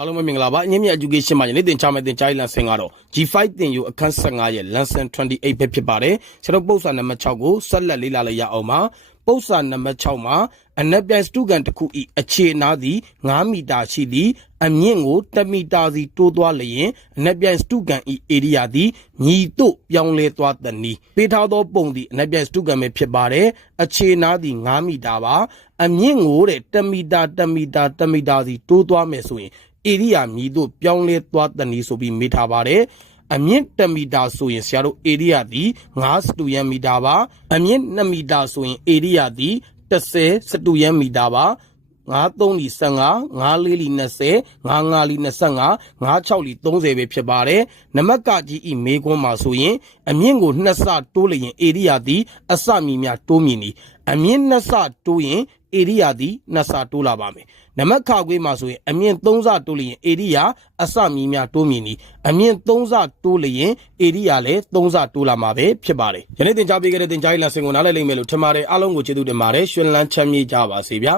အားလုံးပဲမင်္ဂလာပါအငင်းမြတ် education မှာယနေ့သင်ချမယ့်သင်ကြားရေးလမ်းစဉ်ကတော့ G5 သင်ယူအခန်း15ရဲ့ lesson 28ပဲဖြစ်ပါတယ်ကျွန်တော်ပု္ပ္ပာနံပါတ်6ကိုဆက်လက်လေ့လာလိုက်ရအောင်ပါ ပု္ပ္ပာနံပါတ်6မှာအနက်ပြန်စတုကန်တစ်ခုဤအခြေအနာသည်9မီတာရှိသည်အမြင့်ကို10မီတာစီတိုးသွားလျင်အနက်ပြန်စတုကန်ဤ area သည်ညီတို့ပြောင်းလဲသွားသည်နီပေးထားသောပုံသည်အနက်ပြန်စတုကန်ပဲဖြစ်ပါတယ်အခြေအနာသည်9မီတာပါအမြင့်ကိုတဲ့10မီတာ10မီတာ10မီတာစီတိုးသွားမယ်ဆိုရင်ဧရိယာမြည်တို့ပြောင်းလဲသွားတနည်းဆိုပြီးမေးထားပါတယ် အမြင့်1မီတာဆိုရင်ဆရာတို့ဧရိယာသည်9စတူယန်မီတာပါအမြင့်2မီတာဆိုရင်ဧရိယာသည်10စတူယန်မီတာပါ93လီ15 94လီ20 95လီ25 96လီ30ပဲဖြစ်ပါတယ်နမကကြီးဤမေကွန်းမှာဆိုရင်အမြင့်ကိုနှစ်ဆတိုးလျင်ဧရိယာသည်အစမီများတိုးမြင်သည်အမြင့်နှစ်ဆတိုးရင် ဧရိယာသည်နှစ်ဆတိုးလာပါမယ်နမခခွေးမှာဆိုရင်အမြင့်3ဆတိုးလျင်ဧရိယာအစမီများတိုးမြင်သည်အမြင့်3ဆတိုးလျင်ဧရိယာလည်း3ဆတိုးလာမှာပဲဖြစ်ပါတယ်ယနေ့သင်ကြားပေးခဲ့တဲ့သင်ကြားရေးလမ်းစဉ်ကိုနားလည်လိမ့်မယ်လို့ထင်ပါတယ်အားလုံးကိုကျေးဇူးတင်ပါတယ်ရှင်လန်းချမ်းမြေ့ကြပါစေဗျာ